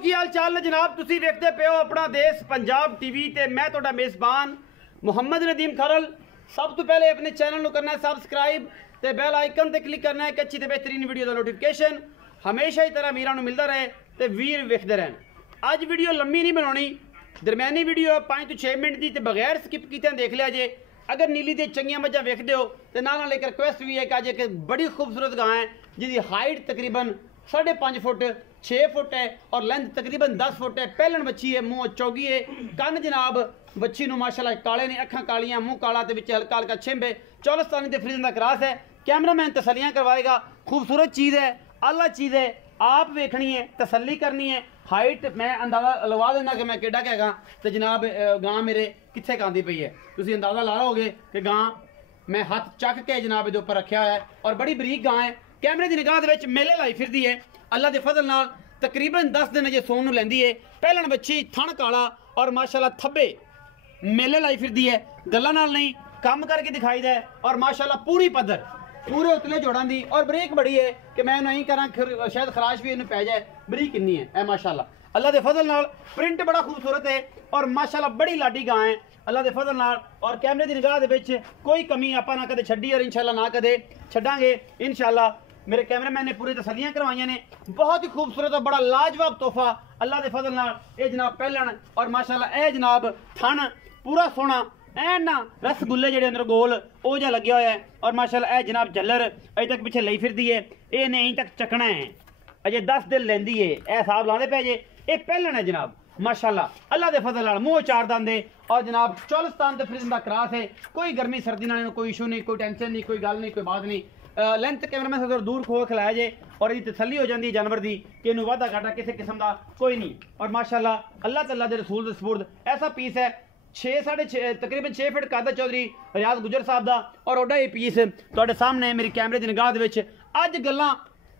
की हाल चाल ने जनाब, तुसी देखते पे हो अपना देश पंजाब टीवी ते मैं तुहाडा मेज़बान मुहम्मद नदीम खरल। सब तो पहले अपने चैनल को करना है सबसक्राइब ते बैल आइकन ते क्लिक करना है कि अच्छी ते बेहतरीन वीडियो का नोटिफिकेशन हमेशा ही तरह मीरां नूं मिलता रहे ते वीर वेखदे रहन। अज वीडियो लंबी नहीं बनानी, दरम्यानी वीडियो 5 तो 6 मिनट की, बगैर स्किप किए देख लिया जे। अगर नीली दे चंगियां मझां वेखदे हो तो नाल एक रिक्वेस्ट भी है कि अज एक बड़ी खूबसूरत गां है जिसकी हाइट तकरीबन 5.5 फुट 6 फुट है और लेंथ तकरीबन 10 फुट है। पहलन बच्ची है, मुँह चौगी है, कन जनाब बच्ची नूं माशाल्लाह काले ने, अखां कालियां, मुँह काला ते विच हल्का हल्का छिंबे, चौलस्तानी ते फ्रीजन दा क्रॉस है। कैमरामैन तसलियां करवाएगा। खूबसूरत चीज़ है, आला चीज़ है, आप वेखनी है, तसल्ली करनी है। हाइट मैं अंदाजा लगा देना कि मैं केड़ा क्या गां तो जनाब गां मेरे कित्थे आंदी पई है। तुसीं अंदाजा ला लोगे कि गां मैं हाथ चक के जनाब इहदे उपर रखा है और बड़ी बरीक गां है। कैमरे की निगाह दे विच मेले लाई फिरदी है। अल्लाह के फजल नाल तकरीबन 10 दिन अजे सोन नूं लैंदी है। पहलन बच्ची थण काला और माशाल्लाह थब्बे मेले लाई फिरदी है। गल्लां नाल नहीं काम करके दिखाई दे और माशाल्लाह पूरी पद्धर पूरे उतले जोड़ां दी और बरीक बड़ी है कि मैं नहीं करा शायद खराश भी इन्हें पै जाए। बरीक किन्नी है ए माशाल्लाह। अल्लाह के फजल नाल प्रिंट बड़ा खूबसूरत है और माशाल्लाह बड़ी लाडी गां है अल्लाह के फजल नाल। और कैमरे की निगाह दे विच कोई कमी आपां ना कदे छड्डी और इंशाल्लाह ना कदे छड्डांगे इंशाल्लाह। मेरे कैमरामैन ने पूरी तसलियां करवाइयां ने। बहुत ही खूबसूरत और बड़ा लाजवाब तोहफा अल्लाह के फजल नाल। ये जनाब पहलन और माशाल्लाह ए जनाब थन पूरा सोहना ऐन ना रसगुल्ले जेडे अंदर गोल ओ जा लग्या होया है और माशाल्लाह ए जनाब झल्लर अजे तक पिछे लई फिरदी है। ये नहीं तक चकना है, अजे 10 दिन लेंदी है। ए हिसाब लाने पे जे ये पहलन है जनाब माशाल्लाह अल्लाह के फजल नाल। मुँह चार दंद है और जनाब चौलस्तान ते फ्रीजन दा क्रॉस है। कोई गर्मी सर्दी नाल कोई इशू नहीं, कोई टेंशन नहीं, कोई गल नहीं, कोई बात नहीं। लेंथ कैमरामैन से दूर खो खिलाया जे और ये तसली हो जाती है जानवर की कि इन्हू वाधा घाटा किसी किस्म का कोई नहीं। और माशाल्लाह अल्लाह तआला दे रसूल दे सुपुर्द ऐसा पीस है 6.5 तकरीबन 6 फुट कादर चौधरी रियाज गुजर साहब का और ओडा ये पीस तुहाडे सामने मेरी कैमरे की निगाह दे विच। अज गल्लां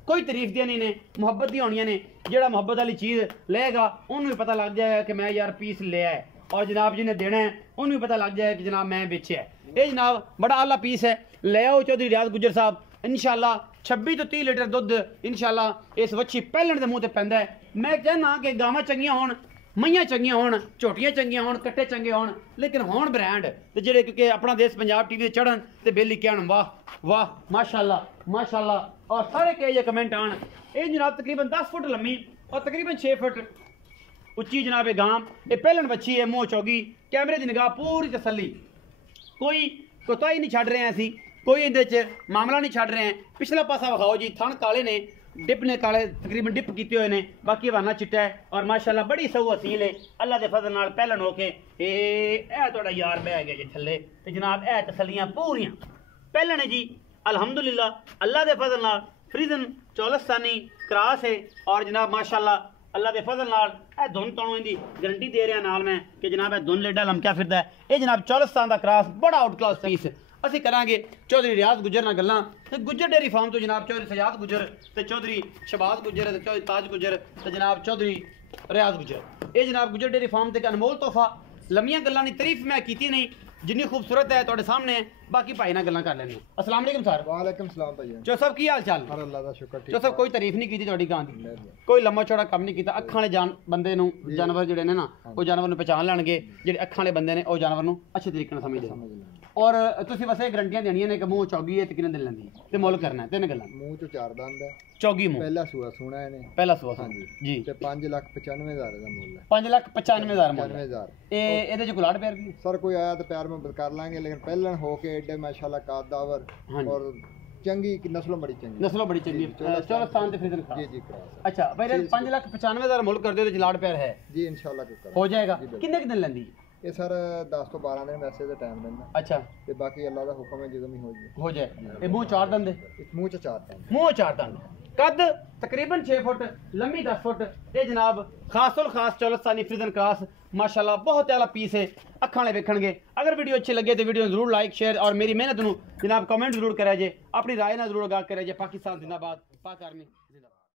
कोई तारीफ दियां नहीं ने, मुहब्बत दी होनियां ने। जिहड़ा मुहब्बत वाली चीज़ लेगा उन्होंने भी पता लग जाएगा कि मैं यार पीस लिया है और जनाब जिन्हें देना है उन्होंने भी पता लग जाएगा कि जनाब मैं बेचा है। ये जनाब बड़ा आला पीस है। ले आओ चौधरी रियाज गुजर साहब इंशाल्लाह 26 तो 30 लीटर दुध इंशाल्लाह इस वच्छी पहलन के मुँह से पैंदा है। मैं कहना कि गावां चंगियां होण, मईयां चंगियां होण, झोटियां चंगियां होण, कट्टे चंगे होण, लेकिन होण ब्रांड ते जेडे क्योंकि अपना देश पंजाब टीवी चढ़न ते बेली कहण वाह वाह माशाल्लाह माशाल्लाह और सारे कहे जे कमेंट आन। ये जनाब तकरीबन 10 फुट लम्मी और तकरीबन 6 फुट उच्ची जनाब ये गां। ये पहलन बच्ची है, मुँह चौगी, कैमरे की निगाह पूरी तसली, कोई कोताही नहीं छड़ रहे हैं असी, कोई इहदे मामला नहीं छड़ रहे हैं। पिछला पासा विखाओ जी, थण काले ने, डिप ने काले तकरीबन डिप किए हुए ने, बाकी हवाना चिट्टा है और माशाल्लाह बड़ी सौ असील है अल्लाह के फजल नाल। पहलन होके तुहाडा यार बह गया जी थल्ले ते जनाब ए तसलियां पूरियां पहलन है जी अल्हम्दुलिल्लाह अल्लाह के फजल नाल। फ्रीजन चौलस्तानी क्रॉस है और जनाब माशाल्लाह अल्लाह के फजल नाल ए धुन तोणों इहदी गारंटी दे रहा नाल मैं कि जनाब ए धुन लेडा लमकिया फिरदा है। ये जनाब चौलस्तान का क्रॉस बड़ा आउट क्लास पीस असी करांगे चौधरी रियाज गुजर नाल गल्लां ते गुजर डेयरी फार्म तो जनाब चौधरी सजाद गुजर ते चौधरी शहबाज गुजर ते चौधरी ताज गुजर ते जनाब चौधरी रियाज गुजर। ये जनाब गुजर डेयरी फार्म ते अनमोल तोहफा। लम्मियां गल्लां दी तारीफ मैं कीती नहीं, जिन्नी खूबसूरत है तुहाडे सामने है। बाकी भाई नाल गल्लां कर लैंदे हां। अस्सलाम वालेकुम सर। वालेकुम सलाम भाई। चो साहब की हाल चाल? अल्लाह दा शुक्र ठीक। चो साहब कोई तारीफ नहीं की तुहाडी गां दी, कोई लम्मा चौड़ा काम नहीं किया। अखां वाले बंदे नूं जानवर जिहड़े ने ना वो जानवर नूं पहचान लैणगे, जिहड़े अखां वाले बंदे ने वो जानवर नूं अच्छे तरीके नाल समझदे। और तुसीं बस ये गारंटियां देनियां ने कि मूँह चौगी है ते किन्ने दिन लैंदी ते मुੱਲ करना है। 3 गल्लां मूँह चो 4 दंद है, चौगी मूँह, पहला सूआ सोना है ने, पहला सूआ हाँ जी जी ते 5,95,000 दा मुੱਲ है। 5,95,000 मुੱਲ 95,000 ਇਹਦੇ ਚ ਗੁਲਾੜ ਪਿਆਰ ਵੀ सर कोई आया तो प्यार में कर लाएंगे, लेकिन पहलन होके एडे माशाल्लाह कादावर हाँ जी। और चंगी की नस्लों बड़ी चंगी, नस्लों बड़ी चंगी चौलस्तान ते फ्रीजन जी जी क्रॉस। अच्छा भाई 5,95,000 मुੱਲ कर दे तो लाड़ प्यार है जी इंशाल्लाह को हो जाएगा। कितने दिन लेंदी ये सर 10 तो 12 दिन वैसे तो टाइम देना। अच्छा ते बाकी अल्लाह दा हुक्म है जो भी हो जाए। ये मुँह 4 दंद इस मुँह चो 4 दंद, मुँह 4 दंद, कद तकरीबन 6 फुट, लंबी 10 फुट। ये जनाब खासुल खास चौलस्तानी फ्रीजन क्रॉस माशाल्लाह बहुत आला पीस है। अखां वाले वेखणगे। अगर वीडियो अच्छी लगे तो वीडियो जरूर लाइक शेयर और मेरी मेहनत नूं जनाब कमेंट जरूर करा जे, अपनी राय ना जरूर आगाह करा जे। पाकिस्तान जिंदाबाद, पाक आर्मी जिंदाबाद।